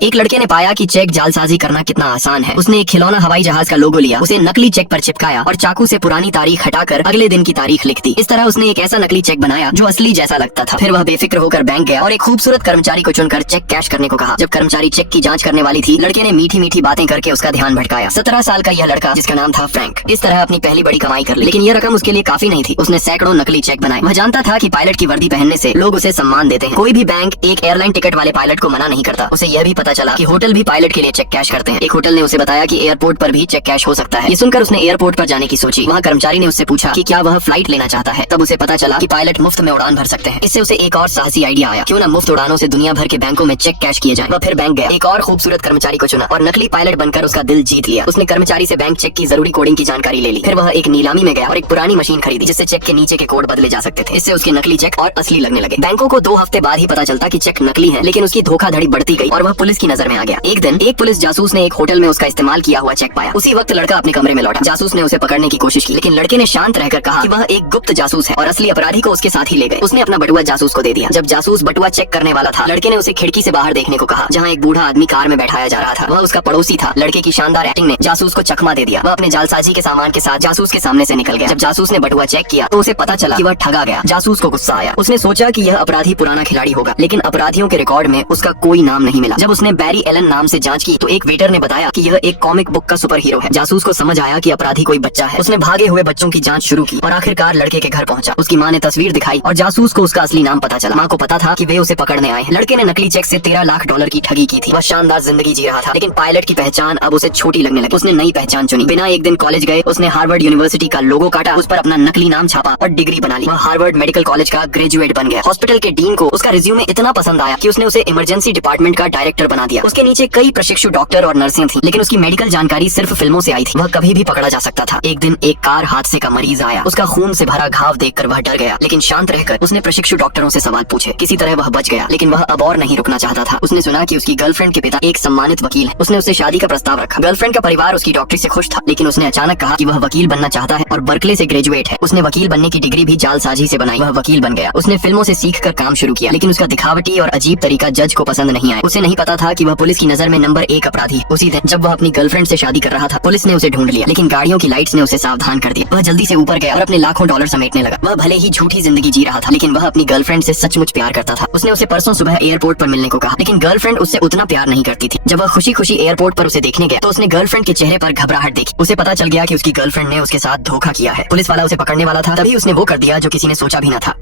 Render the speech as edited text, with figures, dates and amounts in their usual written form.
एक लड़के ने पाया कि चेक जालसाजी करना कितना आसान है। उसने एक खिलौना हवाई जहाज का लोगो लिया, उसे नकली चेक पर चिपकाया और चाकू से पुरानी तारीख हटाकर अगले दिन की तारीख लिख दी। इस तरह उसने एक ऐसा नकली चेक बनाया जो असली जैसा लगता था। फिर वह बेफिक्र होकर बैंक गया और एक खूबसूरत कर्मचारी को चुनकर चेक कैश करने को कहा। जब कर्मचारी चेक की जांच करने वाली थी, लड़के ने मीठी मीठी बातें करके उसका ध्यान भटकाया। 17 साल का यह लड़का, जिसका नाम था फ्रैंक, इस तरह अपनी पहली बड़ी कमाई कर ली। लेकिन यह रकम उसके लिए काफी नहीं थी। उसने सैकड़ों नकली चेक बनाए। वह जानता था कि पायलट की वर्दी पहनने से लोग उसे सम्मान देते हैं। कोई भी बैंक एक एयरलाइन टिकट वाले पायलट को मना नहीं करता। उसे यह भी पता चला कि होटल भी पायलट के लिए चेक कैश करते हैं। एक होटल ने उसे बताया कि एयरपोर्ट पर भी चेक कैश हो सकता है। ये सुनकर उसने एयरपोर्ट पर जाने की सोची। वहाँ कर्मचारी ने उससे पूछा कि क्या वह फ्लाइट लेना चाहता है। तब उसे पता चला कि पायलट मुफ्त में उड़ान भर सकते हैं। इससे उसे एक और साहसी आइडिया आया, क्यों न मुफ्त उड़ानों से दुनिया भर के बैंकों में चेक कैश किए जाएं। वह फिर बैंक गया, एक और खूबसूरत कर्मचारी को चुना और नकली पायलट बनकर उसका दिल जीत लिया। उसने कर्मचारी से बैंक चेक की जरूरी कोडिंग की जानकारी ले ली। फिर वह एक नीलामी में गया और एक पुरानी मशीन खरीदी जिससे चेक के नीचे के कोड बदले जा सकते थे। इससे उसके नकली चेक और असली लगने लगे। बैंकों को 2 हफ्ते बाद ही पता चलता कि चेक नकली है, लेकिन उसकी धोखाधड़ी बढ़ती गई और वह पुलिस की नजर में आ गया। एक दिन एक पुलिस जासूस ने एक होटल में उसका इस्तेमाल किया हुआ चेक पाया। उसी वक्त लड़का अपने कमरे में लौटा। जासूस ने उसे पकड़ने की कोशिश की, लेकिन लड़के ने शांत रहकर कहा कि वह एक गुप्त जासूस है और असली अपराधी को उसके साथ ही ले गए। उसने अपना बटुआ जासूस को दे दिया। जब जासूस बटुआ चेक करने वाला था, लड़के ने उसे खिड़की से बाहर देखने को कहा, जहाँ एक बूढ़ा आदमी कार में बैठाया जा रहा था। वह उसका पड़ोसी था। लड़के की शानदार एक्टिंग ने जासूस को चकमा दे दिया। वह अपने जालसाजी के सामान के साथ जासूस के सामने से निकल गया। जब जासूस ने बटुआ चेक किया तो उसे पता चला कि वह ठगा गया। जासूस को गुस्सा आया। उसने सोचा कि यह अपराधी पुराना खिलाड़ी होगा, लेकिन अपराधियों के रिकॉर्ड में उसका कोई नाम नहीं मिला। जब उसने बैरी एलन नाम से जांच की तो एक वेटर ने बताया कि यह एक कॉमिक बुक का सुपर हीरो है। जासूस को समझ आया कि अपराधी कोई बच्चा है। उसने भागे हुए बच्चों की जांच शुरू की और आखिरकार लड़के के घर पहुंचा। उसकी मां ने तस्वीर दिखाई और जासूस को उसका असली नाम पता चला। मां को पता था कि वे उसे पकड़ने आए हैं। लड़के ने नकली चेक से $13 लाख की ठगी की थी। वह शानदार जिंदगी जी रहा था, लेकिन पायलट की पहचान अब उसे छोटी लगने लगी। उसने नई पहचान चुनी। बिना एक दिन कॉलेज गए उसने हार्वर्ड यूनिवर्सिटी का लोगो काटा, उस पर अपना नकली नाम छापा और डिग्री बना ली। वह हार्वर्ड मेडिकल कॉलेज का ग्रेजुएट बन गया। हॉस्पिटल के डीन को उसका रिज्यूमे इतना पसंद आया कि उसने उसे इमरजेंसी डिपार्टमेंट का डायरेक्टर बना दिया। उसके नीचे कई प्रशिक्षु डॉक्टर और नर्सें थीं, लेकिन उसकी मेडिकल जानकारी सिर्फ फिल्मों से आई थी। वह कभी भी पकड़ा जा सकता था। एक दिन एक कार हादसे का मरीज आया। उसका खून से भरा घाव देखकर वह डर गया, लेकिन शांत रहकर उसने प्रशिक्षु डॉक्टरों से सवाल पूछे। किसी तरह वह बच गया, लेकिन वह अब और नहीं रुकना चाहता था। उसने सुना कि उसकी गर्लफ्रेंड के पिता एक सम्मानित वकील है। उसने उससे शादी का प्रस्ताव रखा। गर्लफ्रेंड का परिवार उसकी डॉक्टरी से खुश था, लेकिन उसने अचानक कहा कि वह वकील बनना चाहता है और बर्कले से ग्रेजुएट है। उसने वकील बनने की डिग्री भी जालसाजी से बनाई। वह वकील बन गया। उसने फिल्मों से सीखकर काम शुरू किया, लेकिन उसका दिखावटी और अजीब तरीका जज को पसंद नहीं आया। उसे नहीं पता था कि वह पुलिस की नजर में नंबर 1 अपराधी है। उसी दिन जब वह अपनी गर्लफ्रेंड से शादी कर रहा था, पुलिस ने उसे ढूंढ लिया, लेकिन गाड़ियों की लाइट्स ने उसे सावधान कर दिया। वह जल्दी से ऊपर गया और अपने लाखों डॉलर समेटने लगा। वह भले ही झूठी जिंदगी जी रहा था, लेकिन वह अपनी गर्लफ्रेंड से सचमुच प्यार करता था। उसने उसे परसों सुबह एयरपोर्ट पर मिलने को कहा, लेकिन गर्लफ्रेंड उससे उतना प्यार नहीं करती थी। जब वह खुशी खुशी एयरपोर्ट पर उसे देखने गया तो उसने गर्लफ्रेंड के चेहरे पर घबराहट देखी। उसे पता चल गया कि उसकी गर्लफ्रेंड ने उसके साथ धोखा किया है। पुलिस वाला उसे पकड़ने वाला था, तभी उसने वो कर दिया जो किसी ने सोचा भी न था।